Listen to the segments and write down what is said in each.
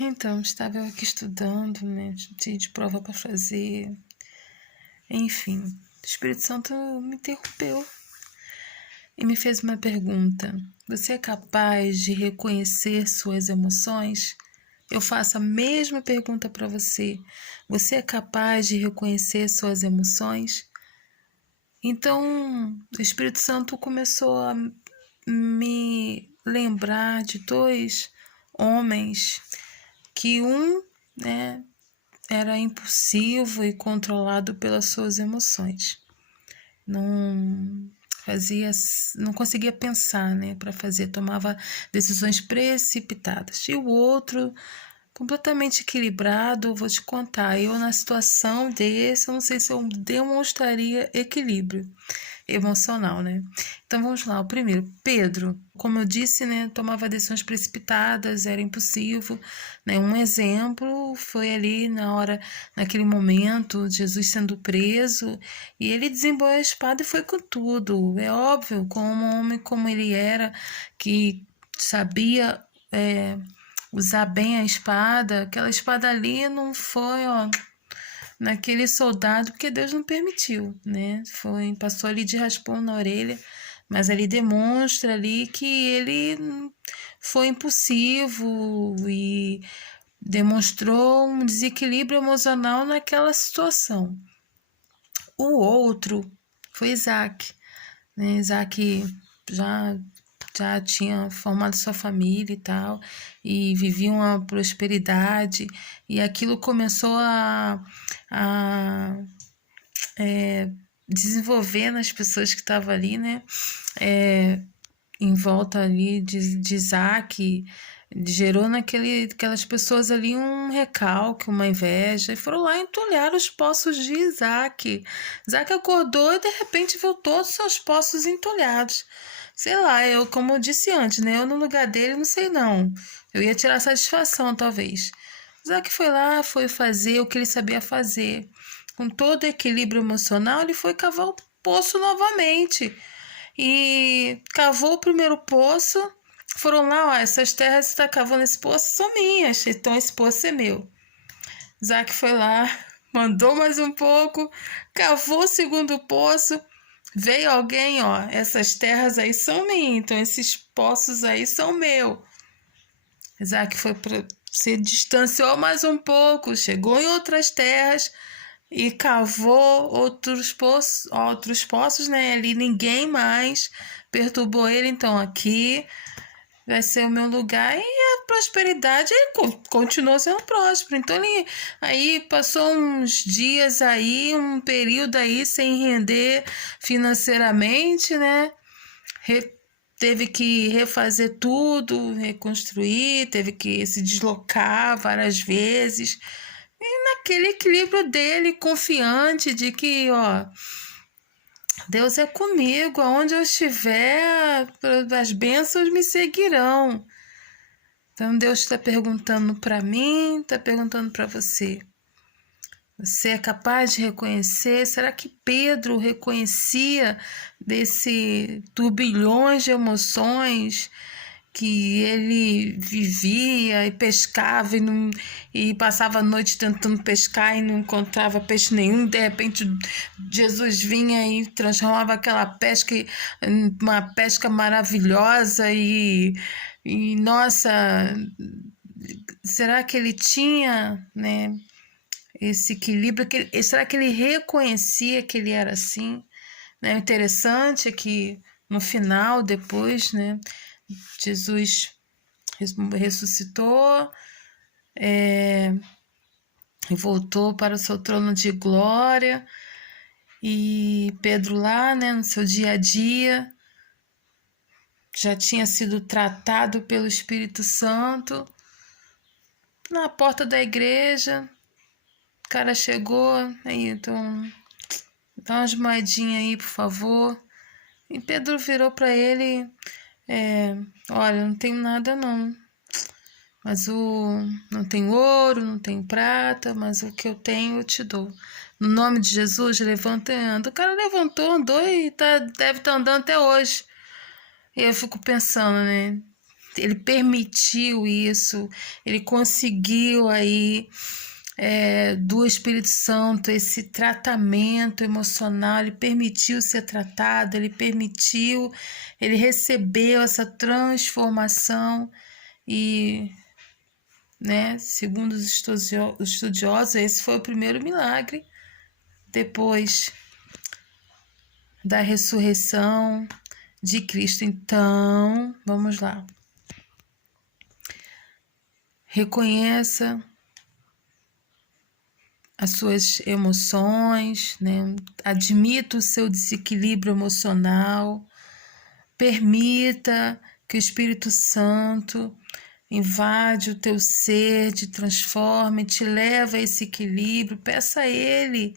Então, estava eu aqui estudando, né? Tinha de prova para fazer. Enfim, o Espírito Santo me interrompeu e me fez uma pergunta. Você é capaz de reconhecer suas emoções? Eu faço a mesma pergunta para você. Você é capaz de reconhecer suas emoções? Então, o Espírito Santo começou a me lembrar de dois homens que né, era impulsivo e controlado pelas suas emoções. Não fazia, não conseguia pensar, né, para fazer, tomava decisões precipitadas. E o outro, completamente equilibrado, vou te contar, eu na situação desse, eu não sei se eu demonstraria equilíbrio emocional, né? Então vamos lá, o primeiro, Pedro, como eu disse, né, tomava decisões precipitadas, era impulsivo, né? Um exemplo foi ali naquele momento, Jesus sendo preso, e ele desembanhou a espada e foi com tudo. É óbvio, como um homem como ele era, que sabia usar bem a espada, aquela espada ali não foi, ó, naquele soldado, porque Deus não permitiu, né? Passou ali de raspão na orelha, mas ali demonstra ali que ele foi impulsivo e demonstrou um desequilíbrio emocional naquela situação. O outro foi Isaac, né? Isaac já tinha formado sua família e tal, e vivia uma prosperidade, e aquilo começou a desenvolver nas pessoas que estavam ali, né? Em volta ali de Isaac, gerou naquelas pessoas ali um recalque, uma inveja, e foram lá entulhar os poços de Isaac. Isaac acordou e de repente viu todos os seus poços entulhados. Sei lá, como eu disse antes, né? Eu no lugar dele, não sei não. Eu ia tirar satisfação, talvez. Isaac foi lá, foi fazer o que ele sabia fazer. Com todo o equilíbrio emocional, ele foi cavar o poço novamente. E cavou o primeiro poço. Foram lá, ó, essas terras que você está cavando esse poço são minhas, então esse poço é meu. Isaac foi lá, mandou mais um pouco, cavou o segundo poço. Veio alguém, ó, essas terras aí são minhas, então esses poços aí são meus. Isaac se distanciou mais um pouco, chegou em outras terras e cavou outros poços, né? Ali ninguém mais perturbou ele, então aqui vai ser o meu lugar, e a prosperidade ele continuou sendo próspero. Então ele aí passou uns dias aí, um período aí sem render financeiramente, né? Teve que refazer tudo, reconstruir, teve que se deslocar várias vezes. E naquele equilíbrio dele, confiante de que, ó, Deus é comigo, aonde eu estiver, as bênçãos me seguirão. Então Deus está perguntando para mim, está perguntando para você. Você é capaz de reconhecer? Será que Pedro reconhecia desse turbilhões de emoções que ele vivia e pescava e passava a noite tentando pescar e não encontrava peixe nenhum? De repente Jesus vinha e transformava aquela pesca em uma pesca maravilhosa e nossa, será que ele tinha, né, esse equilíbrio? Será que ele reconhecia que ele era assim? Né? O interessante é que no final, depois, né, Jesus ressuscitou e voltou para o seu trono de glória, e Pedro lá, né, no seu dia a dia, já tinha sido tratado pelo Espírito Santo. Na porta da igreja, o cara chegou, aí, então, dá umas moedinhas aí, por favor. E Pedro virou para ele, olha, não tenho nada não, mas não tenho ouro, não tenho prata, mas o que eu tenho eu te dou. No nome de Jesus, levanta e anda. O cara levantou, andou e deve estar andando até hoje. E eu fico pensando, né? ele permitiu isso, ele conseguiu aí do Espírito Santo esse tratamento emocional, ele permitiu ser tratado, ele recebeu essa transformação e, né, segundo os estudiosos, esse foi o primeiro milagre depois da ressurreição de Cristo. Então, vamos lá. Reconheça as suas emoções, né? Admita o seu desequilíbrio emocional, permita que o Espírito Santo invade o teu ser, te transforme, te leva a esse equilíbrio. Peça a Ele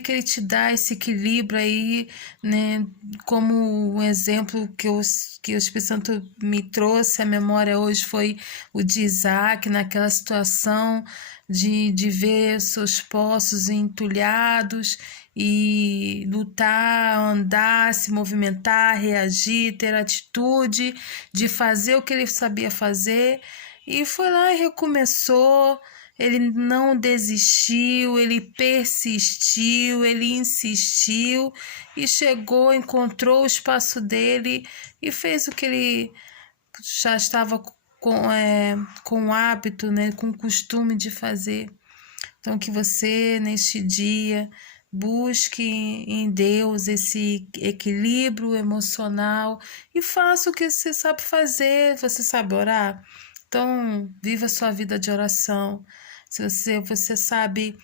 que Ele te dá esse equilíbrio aí, né? Como um exemplo que o Espírito Santo me trouxe à memória hoje foi o de Isaac, naquela situação de ver seus poços entulhados e lutar, andar, se movimentar, reagir, ter atitude de fazer o que ele sabia fazer, e foi lá e recomeçou. Ele não desistiu, ele persistiu, ele insistiu e chegou, encontrou o espaço dele e fez o que ele já estava com o hábito, né, com o costume de fazer. Então, que você, neste dia, busque em Deus esse equilíbrio emocional e faça o que você sabe fazer. Você sabe orar? Então, viva a sua vida de oração. Se você sabe